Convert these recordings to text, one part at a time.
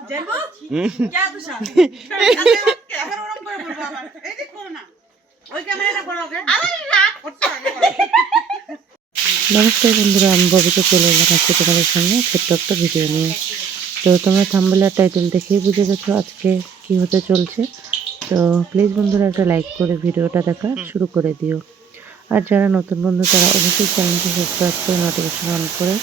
নমস্কার বন্ধুরা, আমি ববিতা চলে এলাম আজকে তোমাদের সামনে ছোট্ট একটা ভিডিও নিয়ে। তো তোমরা থাম্বনেল আর টাইটেল দেখেই বুঝে গেছো আজকে কি হতে চলছে। তো প্লিজ বন্ধুরা একটা লাইক করে ভিডিওটা দেখা শুরু করে দিও। আর যারা নতুন বন্ধু তারা অবশ্যই চ্যানেলটি সাবস্ক্রাইব করে নোটিফিকেশন অন করে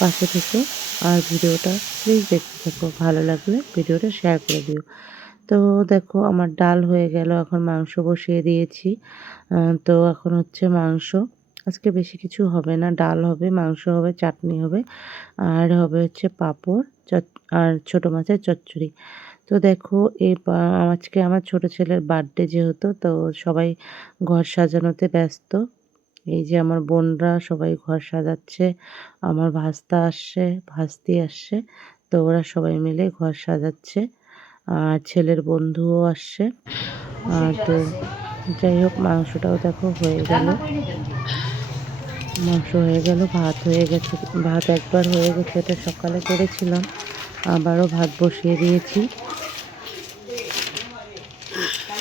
পাশে থেকো। আর ভিডিওটা প্লিজ দেখতে থাকো, ভালো লাগলে ভিডিওটা শেয়ার করে দিও। তো দেখো আমার ডাল হয়ে গেল, এখন মাংস বসিয়ে দিয়েছি। তো এখন হচ্ছে মাংস, আজকে বেশি কিছু হবে না, ডাল হবে, মাংস হবে, চাটনি হবে, আর হবে হচ্ছে পাঁপড় আর ছোটো মাছের চচ্চড়ি। তো দেখো আজকে আমার ছোট ছেলের বার্থডে যেহেতু, তো সবাই ঘর সাজানোতে ব্যস্ত। এই যে আমার বোনরা সবাই ঘর সাজাচ্ছে, আমার ভাস্তা আসছে, ভাস্তি আসছে, তো ওরা সবাই মিলে ঘর সাজাচ্ছে। আর ছেলের বন্ধুও আসছে। তো যাই হোক, মাংসটাও দেখো হয়ে গেল, মাংস হয়ে গেল, ভাত হয়ে গেছে, ভাত একবার হয়ে গেছে, এটা সকালে করেছিলাম, আবারও ভাত বসিয়ে দিয়েছি।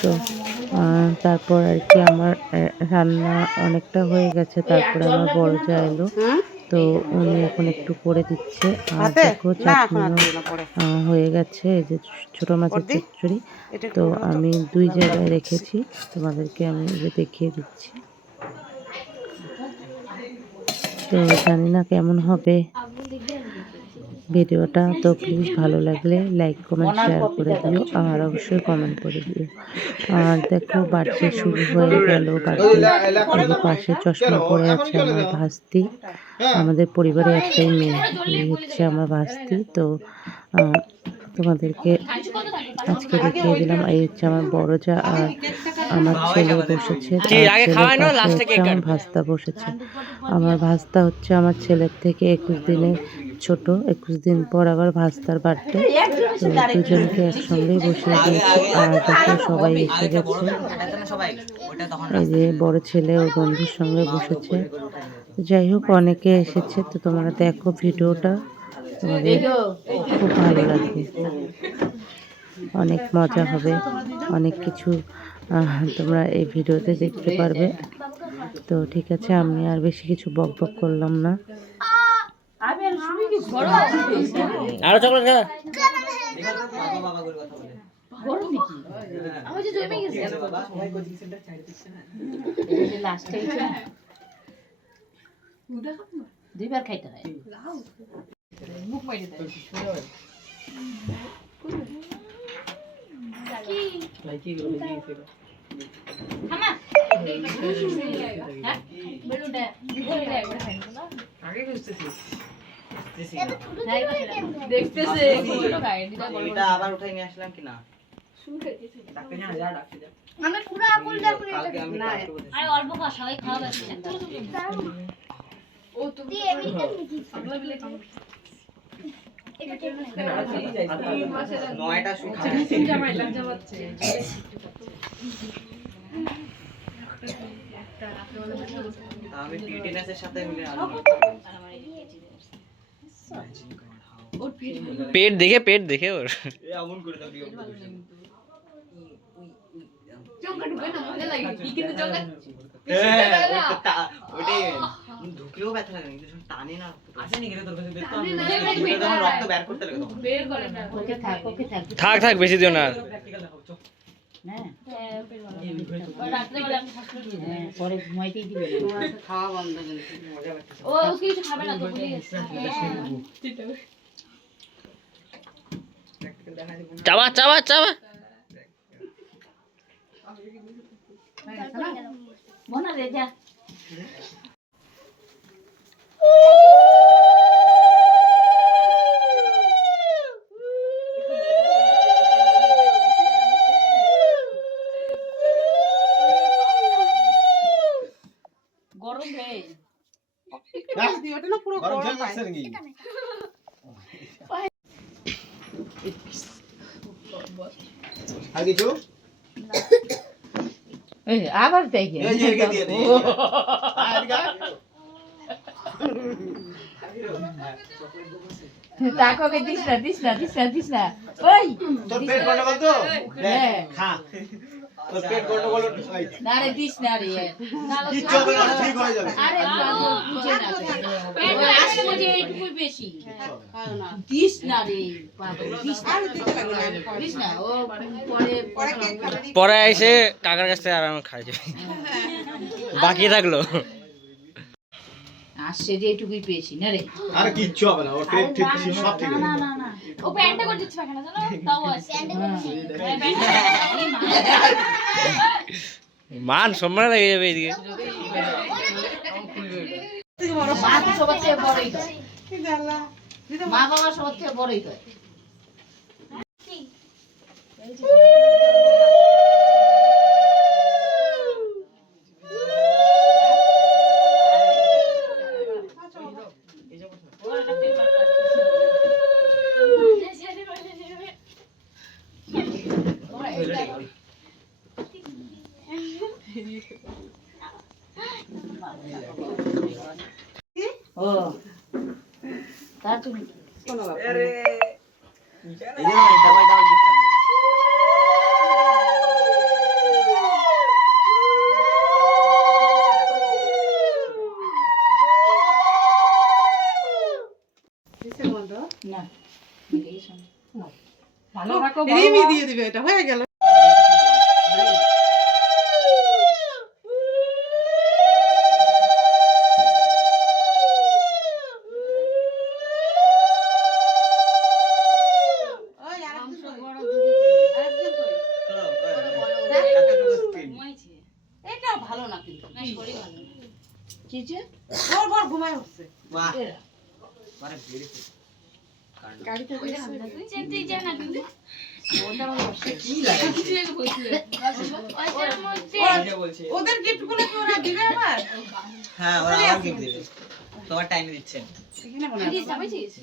তো তারপর আর কি আমার রান্না অনেকটা হয়ে গেছে, তারপরে আমার বড় যা এলো, তো উনি এখন একটু করে দিচ্ছে। আর দেখো চাটনিও হয়ে গেছে, এই যে ছোটো মাছের চচ্চড়ি, তো আমি 2 জায়গায় রেখেছি, তোমাদেরকে আমি যে দেখিয়ে দিচ্ছি। তো জানি না কেমন হবে ভিডিওটা, তো প্লিজ ভালো লাগলে লাইক কমেন্ট শেয়ার করে দিও, আর অবশ্যই কমেন্ট করে দিও। আর দেখো বার্থডে শুরু হয়ে গেল, বার্থডে পাশে চশমা পরে আছে আমার ভাস্তি। আমাদের পরিবারে একটাই মেয়ে, এই হচ্ছে আমার ভাস্তি। তো তোমাদেরকে আজকে দেখিয়ে দিলাম। এই হচ্ছে আমার বড় যা, আর আমার ছেলে বসেছে, আমার ভাস্তা বসেছে। আমার ভাস্তা হচ্ছে আমার ছেলের থেকে 21 দিনের ছোট, 21 দিন পর আবার ভাস্তার বার্থডে, তো দুজনকে একসঙ্গেই বসিয়ে দিয়েছি। আর দেখো সবাই এসে গেছে, এই যে বড় ছেলে ওর বন্ধুর সঙ্গে বসেছে। যাই হোক, অনেকে এসেছে, তো তোমরা দেখো ভিডিওটা, তোমাদের খুব ভালো লাগবে, অনেক মজা হবে, অনেক কিছু তোমরা এই ভিডিওতে দেখতে পারবে। তো ঠিক আছে, আমি আর বেশি কিছু বক বক করলাম না। আরো চকলেট খা। দুইবার খাইতে হয়। আবার উঠাই নিয়ে আসলাম কিনা আমি পিটিনেসের সাথে মিলে পেট দেখে ওর এমন করে দাও ঢুকলেও ব্যথা লাগে, কিন্তু টানে না, আসেনি গেলে তোর কাছে যখন রক্ত বের করতে লাগে তখন বের করে না। থাক বেশি দিও না। পরে ঘুমাইতেই দিবে না, খাওয়া বন্ধ করে মজা লাগছে। ও কিছু খাবে না তো, ভুলে গেছে। চাবা মনা রে যা। গরম রে, ওটা না পুরো গরম লাগছে নাকি? আগে जो এই আবার দেখে এই যে দিয়ে দে আগে তাকে ওকে দিস না ওই তোর পেট গন্ডগোল তো হ্যাঁ। খা তোর পেট গন্ডগোল না রে দিস না রে কিচ্ছু হবে না ঠিক হয়ে যাবে আরে পাগল বুঝে না ওই আসলে বলছে এইটুকুই বেশি দিস না রে পাগল দিস না ও পরে পরে এসে কাকার কাছ থেকে আরাম খাই যাবে বাকি থাকলো আসছে যে এইটুকুই পেয়েছি না রে আরে কিচ্ছু হবে না ওর পেট ঠিক সব ঠিক হয়ে যাবে ও প্যান্টটা করে দিচ্ছে পাখানা জানো তাও আছে মান সম্মান লেগে যাবে এদিকে মা তো সবার থেকে বড়ই তো মা বাবা সবার থেকে বড়ই তো ও তার তুমি না ভালো রাখো রিমি দিয়ে দিবে এটা হয়ে গেল এটা ভালো না কিন্তু কি যে ভর ভর ঘুমায় হচ্ছে বাহ মানে বেরিয়েছে গাড়িতে চিনতেই যায় না কিন্তু কি লাগে ওইটার মধ্যে বলছে ওদের গিফট গুলো কি ওরা দিবে আবার হ্যাঁ ওরা আবার গিফট দিবে তোমার টাইম দিচ্ছেন এখানে মনে দিস না বুঝছিস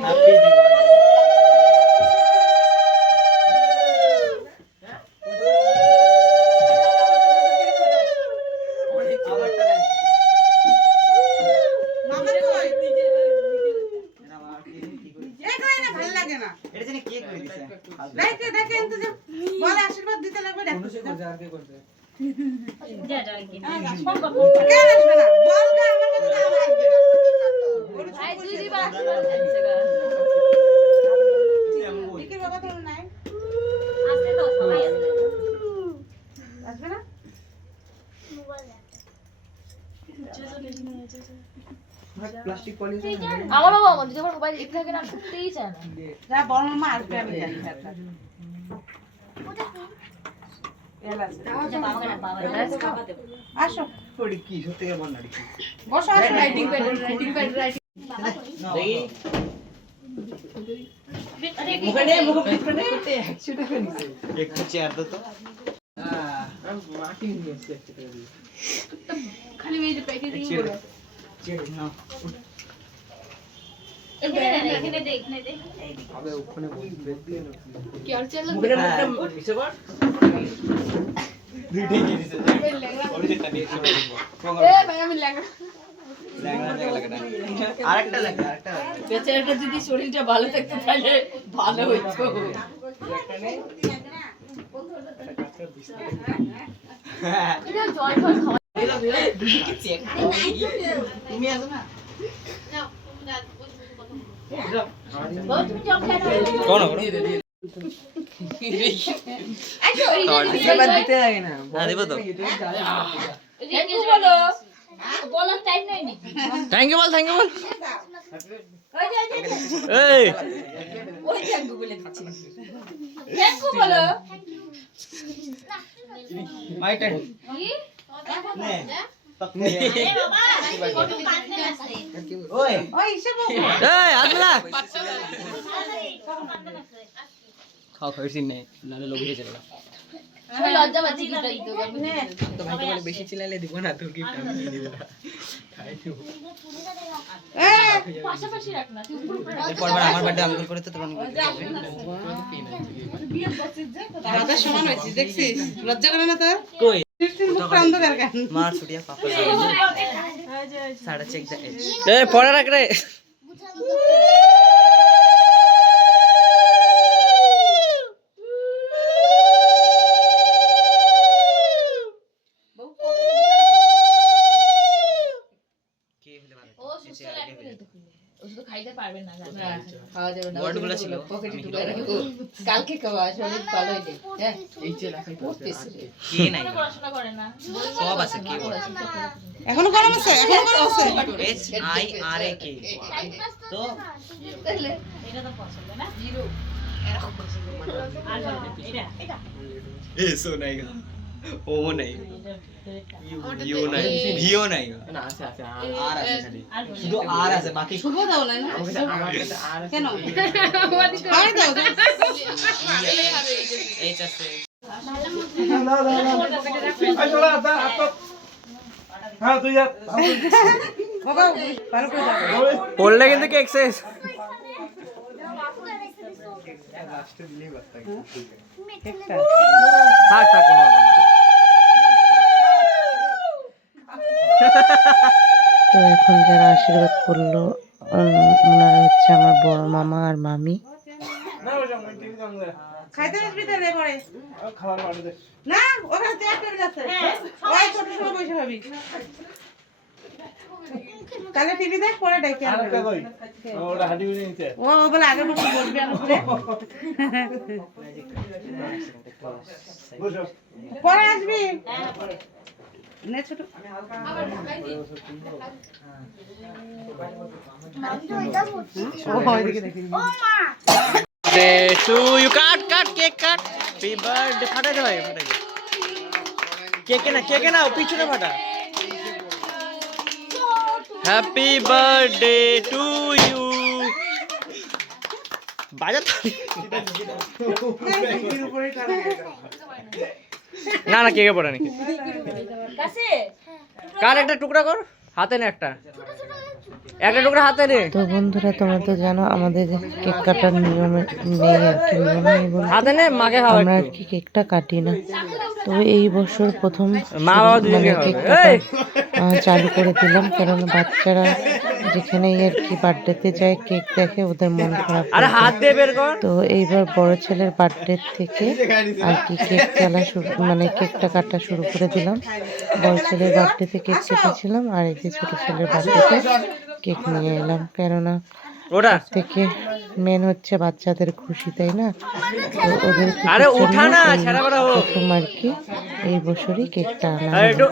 হ্যাপি দিওয়ালি মামা কই এখানে না ভালো লাগে না এটা জানি কে করে দিছে দেখে দেখে ইন্তজার বলে আশীর্বাদ দিতে লাগবে দেখো যা যা কি কেন আসবে না বল গা আমার কথা না আসবে ভাই তুই দিবা আশীর্বাদ দিচ্ছে গা বিকির বাবা তো নাই আসতে তো সবাই আসবে আসবে না আমার বাবা আমার যখন মোবাইল দেখতে থাকে না শুনতেই চায় না যা বড় মামা আসবে আমি জানি বাবাকে না বাবা আসো ওরে কি সত্যি করে বল না রে বসো আসো রাইটিং প্যাড রাইটিং একটু চেয়ার দাও তো খালি এই যে প্যাকেট দিয়ে চেয়ার নাও এখানে দেখ না দেখ আবে ওখানে বসবে কি আর চল দুইটাই দিয়ে দিছে ওরে যেটা দিয়ে ছিল ভাই আমি লাগা আরেকটা লাগে বেচারাটা যদি শরীরটা ভালো থাকতো তাহলে ভালো হইতো এটা জল জল খাওয়া তুমি আসো না তুমি জল খাই কোন দিব তো থ্যাংক ইউ বলো বলার টাইম নাই নি থ্যাংক ইউ বল ওই যে এই ওই থ্যাঙ্কু বলে দিচ্ছি থ্যাংক ইউ বলো মাই টাইম কি নে আরে বাবা কত কান্দে আছে ওই ওই হিসাব এই আসলা কান্দে আছে খাও খাইছি নাই নালে লোভ হয়ে যাবে আমি লজ্জা পাচ্ছি কি তাই তো তো ভাই তোমার বেশি চিল্লালে দিব না তোর গিফট আমি দিয়ে দেব পাশাপাশি রাখ না তুই উপর উপরে এরপর আমার বার্থডে আমি করে তো তোর অনেক দাদা সমান হয়েছিস দেখছিস লজ্জা করে না তোর কই অন্ধকার কেন মার ছুটিয়া পাপা সাড়া চেক দে এ পড়া রাখ রে ও সুস্থ রাখবে তো ও শুধু খাইতে পারবে না জানো খাওয়া যাবে না ওয়ার্ডগুলো ছিল পকেটে ঢুকে রাখো কালকে খাওয়া শরীর ভালো হইলে হ্যাঁ এই যে পড়তেছে কে নাই কোনো পড়াশোনা করে না সব আছে কে বলে এখনো গরম আছে এস আই আর এ কে তো এটা তো পছন্দ না আর এটা এসো নাই গা ও নাই ইউ নাই ভিও নাই গা না আছে আছে আর আছে খালি শুধু আর আছে বাকি শুভ দাও না আমার কাছে আর আছে। কেন আর দাও এইচ আছে বাবা ভালো করে দাও পড়লে কিন্তু কেক শেষ থাক থাক কোনো হবে না। তো এখন যারা আশীর্বাদ করলো ওনারা হচ্ছে আমার বড় মামা আর মামি। খাইতে আসবি তাহলে পরে না ওখানে তো একটা আছে ওই ছোট ছোট পয়সা পাবি তাহলে টিভি দেখ পরে ডাইকে আনবে ও বলে আগে বসে বলবি আমি পরে আসবি নে ছোট ও হয় দেখি দেখি birthday to you cut cake cut happy birthday ফাটাই দে ভাই ফাটাই দে কেকে না পিছনে ফাটা হ্যাপি বার্থডে টু ইউ বাজা না না কেকে পড়া নাকি কাছে কার একটা টুকরা কর হাতে নে একটা টুকরা হাতে নে তো বন্ধুরা তোমরা তো জানো আমাদের কেক কাটার নিয়মে নেই আর কি, নিয়ম নেই বলতে হাতে নে মাকে খাওয়া আমরা আর কি কেকটা কাটি না। তো এই বছর প্রথম মা বাবা দুজনকে কেক খাওয়াবে কাটা চালু করে দিলাম, কেননা বাচ্চারা যেখানেই আর কি বার্থডেতে যায় কেক দেখে ওদের মন খারাপ আরে হয়ে হাত যায়। দিয়ে বের কর তো এইবার বড় ছেলের বার্থডে থেকে আর কি কেক চালা শুরু কেকটা কাটা শুরু করে দিলাম। বড় ছেলের বার্থডেতে কেক কেটেছিলাম আর এই যে ছোট ছেলের বার্থডেতে কেক নিয়ে এলাম, কেননা ওটা থেকে মেন হচ্ছে বাচ্চাদের খুশি, তাই না? তো ওদের খুশির আরে জন্য ওঠা না এই ছাড়া করা হোক প্রথম আর কি এই বছরই কেকটা আনা আরে হলো।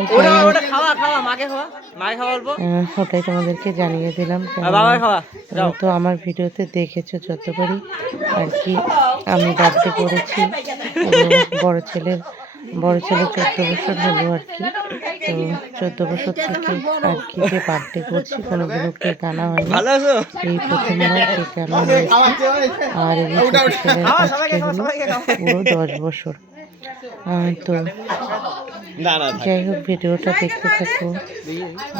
একটু ওটা খাওয়া মাকে খাওয়া অল্প ওটাই তোমাদেরকে জানিয়ে দিলাম, আর বাবা কেননা খাওয়া যাও তো আমার ভিডিওতে দেখেছো যতবারই আর কি আমি বার্থডে করেছি। বড় ছেলে 14 বছর হলো আর কি। তো 14 বছর থেকে আর কি যে বার্থডে করছি কোনোদিনও কেক আনা হয়নি, ভালো আছো এই প্রথমবার কেক আনা হয়েছে। আর এই ছোট ছেলের আজকে হলো পুরো 10 বছর। তো যাই হোক ভিডিওটা দেখতে থাকো।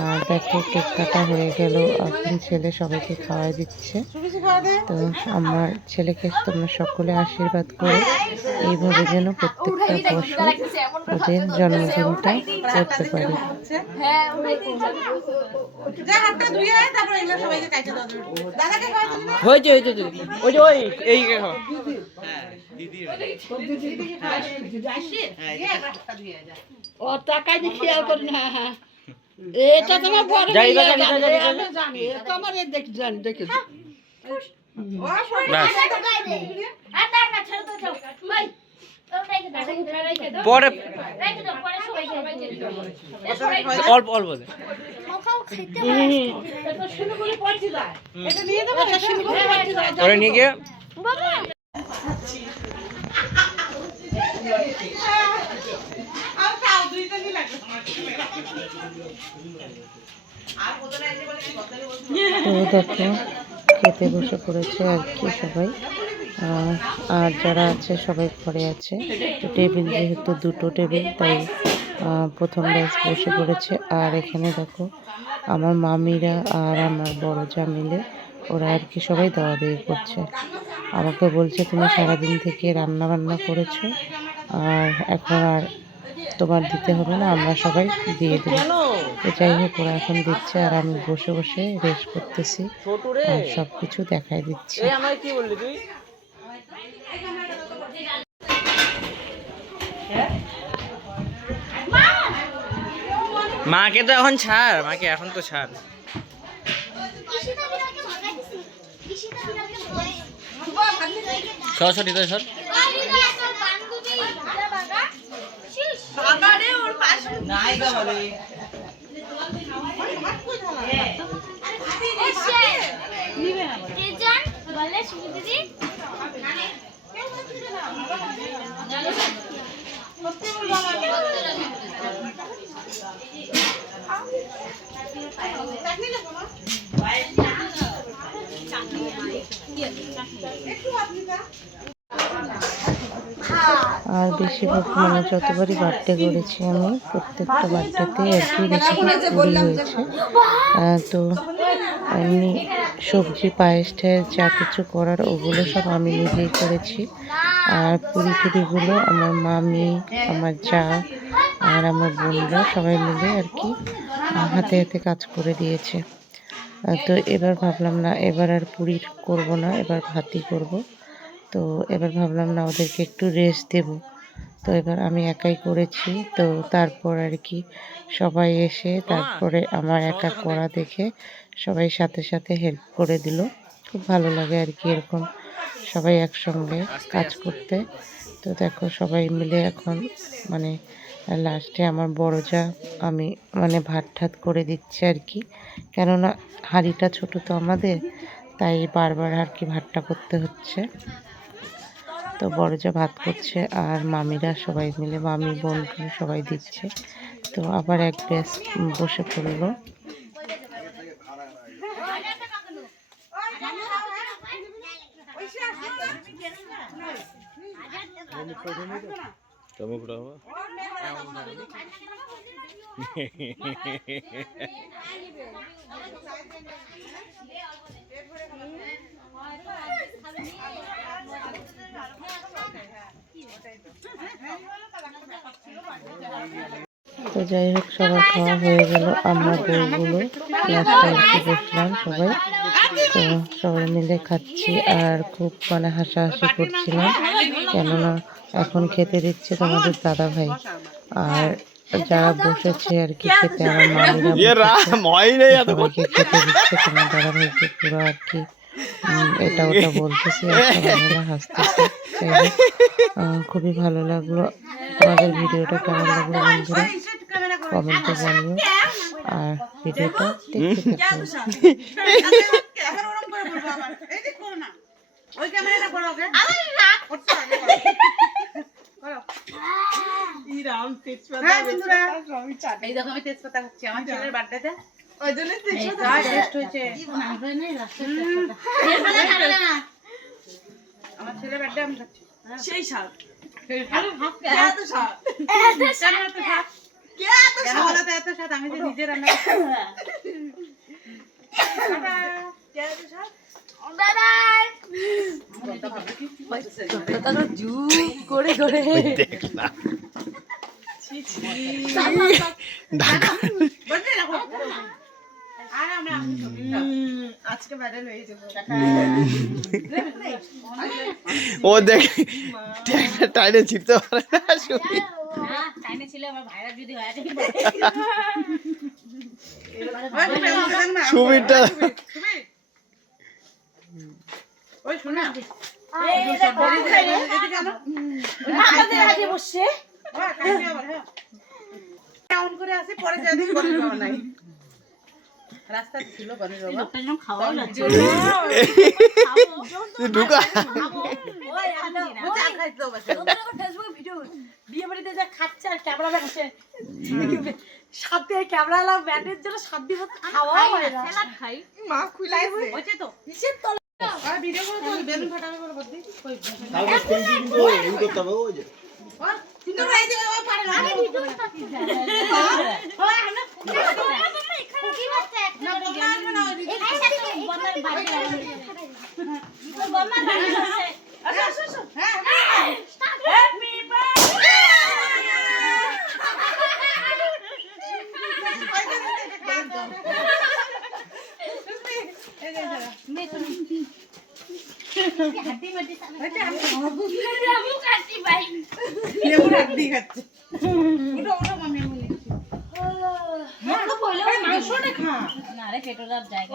আর দেখো কেক কাটা হয়ে গেল, এখন ছেলে সবাইকে খাওয়াই দিচ্ছে। তো আমার ছেলেকে তোমরা সকলে আশীর্বাদ করো, এইভাবে যেন প্রত্যেকটা বছর ওদের জন্মদিনটা করতে পারি। হ্যাঁ যা হাতটা ধুয়ে আয় তারপর এগুলো সবাইকে কাইটে দাও দাদাকে খাওয়াতে দিবি হয়েছে ওই এই কে খাও ও টাকাই দিয়ে খেয়াল করি না এটা তোমার বড় যাই মেয়ে বাবা, জানে, যাই, যাই, আমি জানি এটা আমার দেখে ও সবাই ব্যাস আর না ছেড়ে তো যাও ভাই রেখে দাও পরে পরে সবাই অল্প দে এটা নিয়ে দেবো এটা শুরু করে ওরে নিয়ে গিয়ে আর খাও দুইটা কি লাগবে আর বলতে না যে বলে কি বদলে বলতে তো দেখো খেতে বসে পড়েছে আর কি সবাই, আর যারা আছে সবাই ঘরে আছে। তো টেবিল যেহেতু 2টো টেবিল, তাই প্রথম ব্যাচ বসে পড়েছে। আর এখানে দেখো আমার মামিরা আর আমার বড় যা মিলে ওরা আর কি সবাই দাওয়া দাওয়ি করছে। আমাকে বলছে তুমি সারাদিন থেকে রান্না বান্না করেছো আর এখন আর তোমার দিতে হবে না, আমরা সবাই দিয়ে দেবো। তো যাই হোক ওরা এখন দিচ্ছে আর আমি বসে বসে রেস্ট করতেছি আর সব কিছু দেখাই দিচ্ছি। আমাকে কি বললি তুই? মাকে তো এখন ছাড়, মাকে এখন তো ছাড়। সরস্বতী তো সর নায়িকা বলে আর বেশিরভাগ মানে যতবারই বার্থডে করেছি আমি প্রত্যেকটা বার্থডেতে আর কি বেশিরভাগ পুরি হয়েছে। তো এমনি সবজি পায়েস টায়েস যা কিছু করার ওগুলো সব আমি নিজেই করেছি। আর পুরি টুরিগুলো আমার মামি, আমার যা আর আমার বোনরা সবাই মিলে আর কি হাতে হাতে কাজ করে দিয়েছে। তো এবার ভাবলাম না, এবার আর পুরি করব না, এবার ভাতই করব। তো এবার ভাবলাম না, ওদেরকে একটু রেস্ট দেব। তো এবার আমি একাই করেছি। তো তারপর আর কি সবাই এসে তারপরে আমার একা করা দেখে সবাই সাথে সাথে হেল্প করে দিল। খুব ভালো লাগে আর কি এরকম সবাই একসঙ্গে কাজ করতে। তো দেখো সবাই মিলে এখন মানে লাস্টে আমার বড় যা আমি মানে ভাত ঠাত করে দিচ্ছে আর কি, কেননা হাঁড়িটা ছোট তো আমাদের, তাই বারবার আর কি ভাতটা করতে হচ্ছে। তো বড় যা ভাত করছে আর মামিরা সবাই মিলে, মামি বোন সবাই দিচ্ছে। তো আবার এক ব্যাস বসে পড়লো। তো যাই হোক সবার খাওয়া হয়ে গেল, আমরা বউগুলো লাস্টে একটু বসলাম সবাই। তো সবাই মিলে খাচ্ছি আর খুব মানে হাসাহাসি করছিলাম, কেননা এখন খেতে দিচ্ছে তোমাদের দাদা ভাই। আর যারা বসেছে আর কি খেতে, আমার মামিরা সবাইকে খেতে দিচ্ছে, তোমার দাদা ভাইকে পুরো আর কি এটা ওটা বলতেছি আর সবাই মিলে হাসতেছে। যাই হোক খুবই ভালো লাগলো। তোমাদের ভিডিওটা কেমন লাগলো বন্ধুরা কমেন্টে জানিও, আর ভিডিওটা দেখতে থাকো। এই দেখো আমি তেজপাতা খাচ্ছি আমার ছেলের বার্থডেতে। আমার ছেলের বার্থডে আমি খাচ্ছি সেই স্বাদ। আমি যে নিজে রান্না করে করে আজকে ভাইরাল হয়ে যাবে। ও দেখ টাইনে ছিটতে পারে না, টাইনে ছিল আমার ভাইরা যদি হয় সুমিরটা ওই শোনা বসছে কেমন করে আসি পরে যেদিন গণেশ বাবা নাই রাস্তা ছিল গণেশ বাবা লোকটা যেন খাওয়াও লাগছে তুই ঢুকা ফেসবুকে ভিডিও বিয়ে বাড়িতে যা খাচ্ছে আর ক্যামেরা ব্যাংকে সাথে ক্যামেরা লাগ ব্যান্ডের জন্য 7 দিন খাওয়া হয় না স্যালাড খাই মা খুলাইছে হচ্ছে তো নিচের তলে আর ভিডিও করে তো বেলুন ফাটানো করে বলতে কই তারপর পেন্টিং তো এই করতে হবে ওই যে কিন্তু এই যে ও পারে না ভিডিওটা কি যায় হয় আমরা কি বাচ্চা একটা বম্মা আসবে না ওই এই সাথে বম্মার বাড়ি তো বম্মার বাড়ি আছে আসো আসো আসো হ্যাঁ হ্যাপি বার্থডে লেবুর হাড্ডি খাচ্ছে। ওটা ওটা মামি আমি নিচ্ছি। মাংসটা খা। না রে পেটোর আর জায়গা